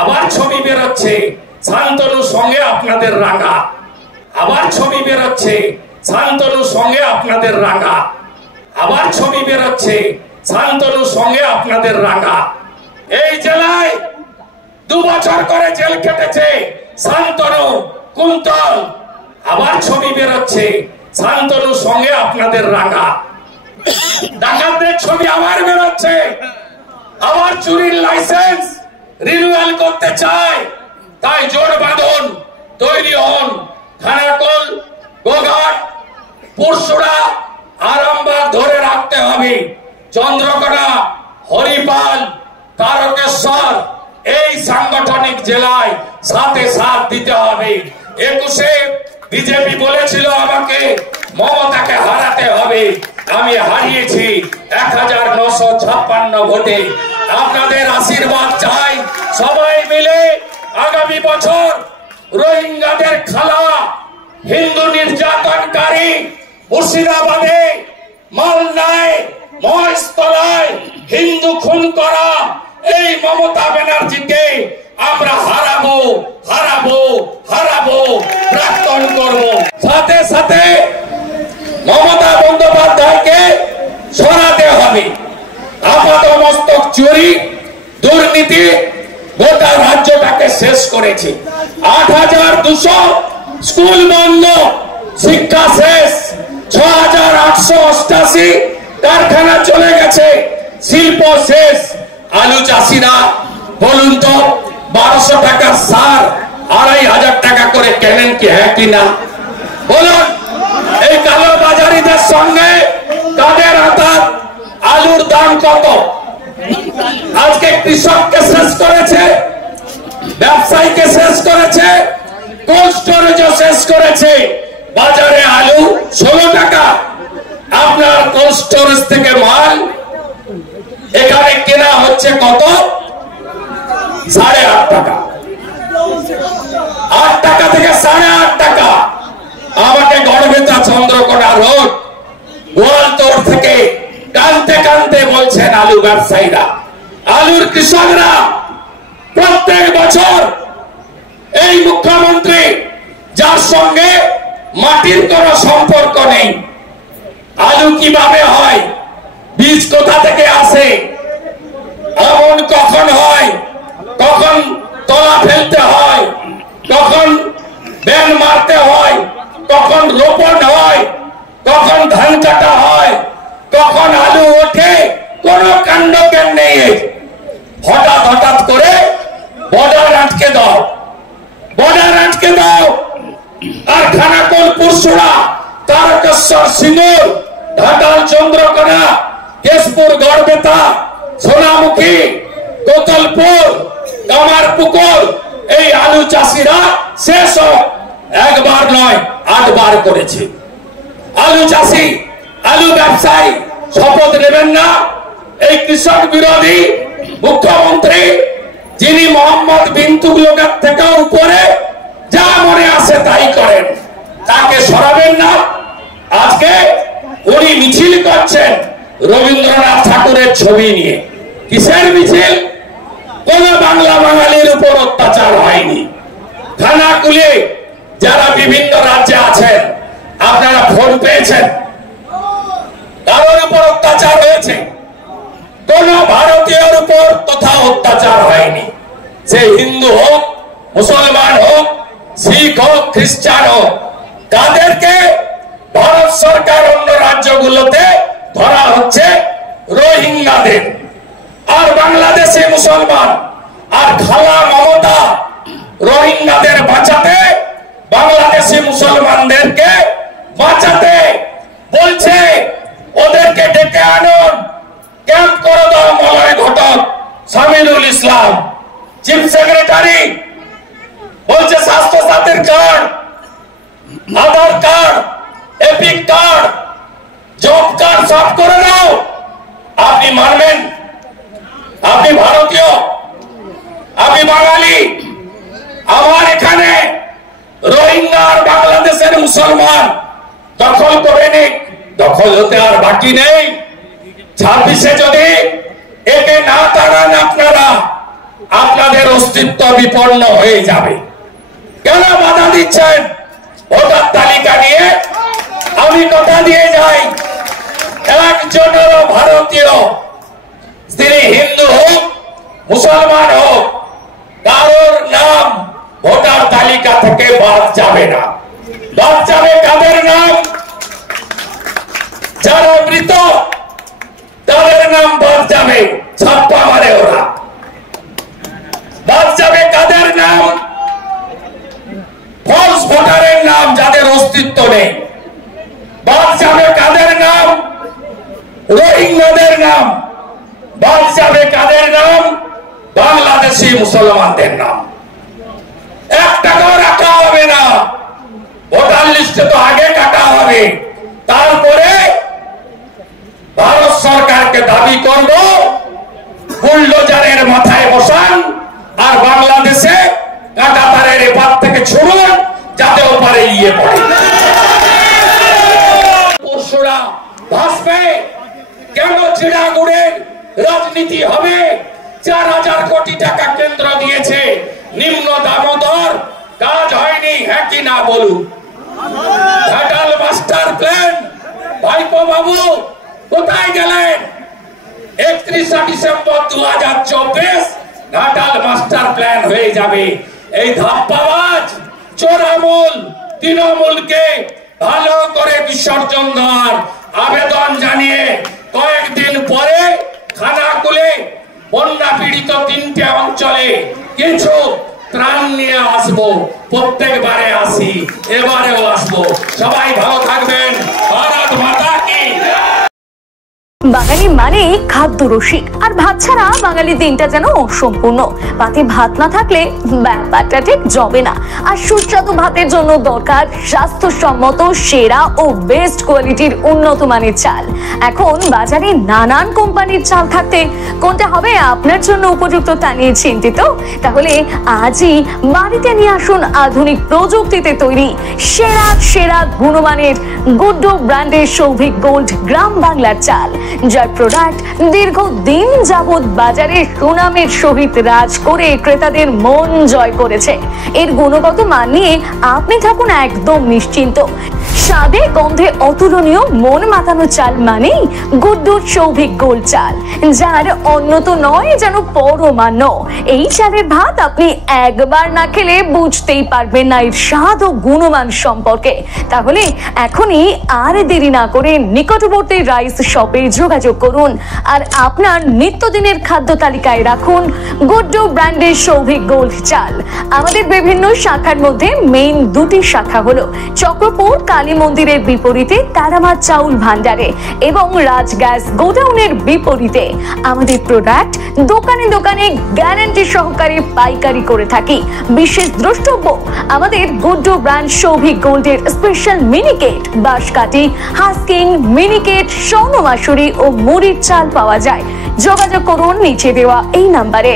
আবার ছবি বেরোচ্ছে শান্তনুর সঙ্গে আপনাদের রাঙা, আবার ছবি বেরোচ্ছে শান্তনুর সঙ্গে আপনাদের রাঙা, আবার ছবি বেরোচ্ছে শান্তনুর সঙ্গে আপনাদের রাঙা। এই জেলায় 2 বছর করে জেল কেটেছে শান্তনু, কুন্তল, আবার ছবি বেরোচ্ছে শান্তনুর সঙ্গে আপনাদের রাঙা। ডাকাতদের ছবি আবার বেরোচ্ছে, আবার চুরির লাইসেন্স রিনিউয়াল করতে চায়, তাই জোর বাঁধন তৈরি হন। খানাকুল, গোঘাট, পুরসুরা, আরামবাগ ধরে রাখতে হবে। চন্দ্রকোনা, হরিপাল, তারকেশ্বর এই সাংগঠনিক জেলায় সাথে সাথ দিতে হবে। 21-এ বিজেপি বলেছিল আমাকে মমতাকে হারাতে হবে, আমি হারিয়েছি 1956 ভোটে। আপনাদের আশীর্বাদ চাই। সবাই মিলে আগামী বছর রোহিঙ্গাদের খালা, হিন্দু নির্যাতনকারী মুর্শিদাবাদে, মালদায়, মহেশতলায় হিন্দু খুন করা এই মমতা ব্যানার্জিকে আমরা হারাবো, হারাবো, হারাবো, প্রাক্তন করব। সাথে সাথে মমতা বন্দ্যোপাধ্যায়কে সরাতে হবে। আপাতমস্তক চুরি, দুর্নীতি গোটা রাজ্যটাকে শেষ করেছে। 8200 স্কুল বন্ধ, শিক্ষা শেষ। 6888 কারখানা চলে গেছে, শিল্প শেষ। আলু চাষিরা বলুন তো 1200 টাকার সার 2500 টাকা করে কেনেন কি? হ্যাঁ কিনা বলুন? এই কালো বাজারিদের সঙ্গে কাদের হাত? আলুর দাম কত? আজকে কৃষককে শেষ করেছে, ব্যবসায়ীকে শেষ করেছে, কোল্ড স্টোরেজও শেষ করেছে। বাজারে আলু 16 টাকা, আপনার কোল্ড স্টোরেজ থেকে মাল এখানে কেনা হচ্ছে কত? 8.5 টাকা। 8 টাকা থেকে 8.5 টাকা। আমাকে গড়বেতা চন্দ্রকোনা রোড গোয়ালতোড় থেকে কানতে কানতে বলছেন আলু ব্যবসায়ীরা, আলুর কৃষকরা প্রত্যেক বছর এই মুখ্যমন্ত্রী যার সঙ্গে মাটির কোনো সম্পর্ক নেই, আলু কিভাবে হয়, বীজ কোথা থেকে আসে, এমন কখন হয়, কখন তলা ফেলতে হয়, কখন ব্যান মারতে হয়, কখন রোপণ হয়, কখন ধান কাটা হয়, কখন আলু ওঠে, কোন কাণ্ড জ্ঞান নেই। হঠাৎ হঠাৎ করে বর্ডার আটকে দাও, বর্ডার আটকে দাও। আর খানাকুল, পুরসুরা, তারকেশ্বর, সিঙ্গুর, ঢাকাল, চন্দ্রকোনা, কেশপুর, গড়বেতা, সোনামুখী, কোতলপুর, কামারপুকুর এই আলু চাষিরা শেষ একবার নয় 8 বার করেছে। আলু চাষি, আলু ব্যবসায়ী শপথ নেবেন না? এই কৃষক বিরোধী মুখ্যমন্ত্রী যিনি মোহাম্মদ বিন তুগলকের থেকে উপরে যা মনে আসে তাই করেন, তাকে সরাবেন না? আজকে উনি মিছিল করছেন রবীন্দ্রনাথ ঠাকুরের ছবি নিয়ে। কিসের মিছিল? কোন বাংলা বাঙালির উপর অত্যাচার হয়নি। খানাকুলে যারা বিভিন্ন রাজ্যে আছেন আপনারা ফোন পেয়েছেন কারোর উপর অত্যাচার হয়েছে? কোন ভারতীয়র উপর তথা অত্যাচার হয়নি। সে হিন্দু হোক, মুসলমান হোক, শিখ হোক, খ্রিস্টান হোক, তাদেরকে ভারত সরকার অন্য রাজ্যগুলোতে ধরা হচ্ছে রোহিঙ্গাদের। আর বাংলাদেশে মুসলমান আর খালা মমতা রোহিঙ্গাদের বাঁচাতে, বাংলাদেশি মুসলমানদেরকে বাঁচাতে বলছে ওদেরকে ডেকে আনুন, ক্যাম্প করে দাও। মলয় ঘটক, সামিরুল ইসলাম চিফ সেক্রেটারি বলছে স্বাস্থ্য সাথীর card, Aadhaar card, EPIC card, job card সব করে দাও। আপনি মানবেন? আপনি ভারতীয়, আপনি বাঙালি। আমার এখানে রোহিঙ্গা আর বাংলাদেশের মুসলমান দখল করে নিক, দখল হতে আর বাকি নেই। 26-এ যদি একে না তাড়ান আপনারা, আপনাদের অস্তিত্ব বিপন্ন হয়ে যাবে। কেন বাধা দিচ্ছেন? ভোটার তালিকা নিয়ে আমি কথা দিয়ে যাই, একজনের ভারতীয়, তিনি হিন্দু হোক মুসলমান হোক, কারোর নাম ভোটার তালিকা থেকে বাদ যাবে না। বাদ যাবে কাদের নাম? যারা মৃত তাদের নাম বাদ যাবে, ছাপ্পা মারে ওরা। বাদ যাবে কাদের নাম? ফলস ভোটারের নাম, যাদের অস্তিত্ব নেই। বাদ যাবে কাদের নাম? রোহিঙ্গাদের নাম। বাদ যাবে কাদের নাম? বাংলাদেশি মুসলমানদের নাম। এক টাকাও রাখা হবে না। ভোটার লিস্টে তো আগে কাটা হবে, তারপরে ভারত সরকারকে দাবি করব বুলডোজারের মাথায় বসান আর বাংলাদেশে কাঁটাতারের এপার থেকে ছুড়ুন, যাতে ওপারে ইয়ে পড়ে। পরশুরা ভাসবে কেন? চিড়াগুড়ের রাজনীতি হবে। 4000 কোটি টাকা কেন্দ্র দিয়েছে, নিম্ন দামোদর কাজ হয়নি, হ্যাঁ কি না বলুন? ঘাটাল মাস্টার প্ল্যান, ভাইপো বাবু কোথায় গেলেন? 31 ডিসেম্বর 2024 ঘাটাল মাস্টার প্ল্যান হয়ে যাবে। এই ধাপ্পাবাজ চোরামূল তৃণমূলকে ভালো করে বিসর্জন দেওয়ার আবেদন জানিয়ে কয়েকদিন পরে খানাকুলে বন্যা পীড়িত 3টে অঞ্চলে কিছু ত্রাণ নিয়ে আসবো। প্রত্যেকবারে আসি, এবারেও আসবো। সবাই ভালো থাকবেন। ভারত মাতা কি। বাঙালি মানে খাদ্য রসিক, আর ভাত ছাড়া বাঙালি দিনটা যেন অসম্পূর্ণ। পাতে ভাত না থাকলে ব্যাপারটা ঠিক জমে না। আর সুস্বাদু ভাতের জন্য দরকার স্বাস্থ্যসম্মত সেরা ও বেস্ট কোয়ালিটির উন্নত মানের চাল। এখন বাজারে নানান কোম্পানির চাল থাকতে কোনটা হবে আপনার জন্য উপযুক্ত তা নিয়ে চিন্তিত? তাহলে আজই বাড়িতে নিয়ে আসুন আধুনিক প্রযুক্তিতে তৈরি সেরা সেরা গুণমানের গুড্ডু ব্র্যান্ডের সৌভিক গোল্ড গ্রাম বাংলার চাল, যার প্রোডাক্ট দীর্ঘদিন যাবৎ বাজারে সুনামের সহিত রাজ করে ক্রেতাদের মন জয় করেছে। এর গুণগত মান নিয়ে আপনি থাকুন একদম নিশ্চিন্ত। স্বাদে গন্ধে অতুলনীয় মন মাতানো চাল মানেই গুড্ডুর সৌভিক গোল্ড চাল, যার অন্যত নয় যেন পরমান্ন। এই চালের ভাত আপনি একবার না খেলে বুঝতেই পারবেন না এর স্বাদ ও গুণমান সম্পর্কে। তাহলে এখনই আর দেরি না করে নিকটবর্তী রাইস শপে যোগাযোগ করুন আর আপনার নিত্যদিনের খাদ্য তালিকায় রাখুন গুড্ডু ব্র্যান্ডের সৌভিক গোল্ড চাল। আমাদের বিভিন্ন শাখার মধ্যে মেইন 2টি শাখা হলো চক্রপুর কালী মন্দিরের বিপরীতে তারামা চাউল ভান্ডারে এবং রাজ গ্যাস গোডাউনের বিপরীতে। আমাদের প্রোডাক্ট দোকানে দোকানে গ্যারান্টি সহকারে পাইকারি করে থাকি। বিশেষ দ্রষ্টব্য, আমাদের গুড্ডু ব্র্যান্ড সৌভিক গোল্ডের স্পেশাল মিনিকেট, বাঁশকাঠি, হাস্কিং, মিনিকেট, স্বর্ণ মাসুরি ও মুড়ির চাল পাওয়া যায়। যোগাযোগ করুন নিচে দেওয়া এই নাম্বারে।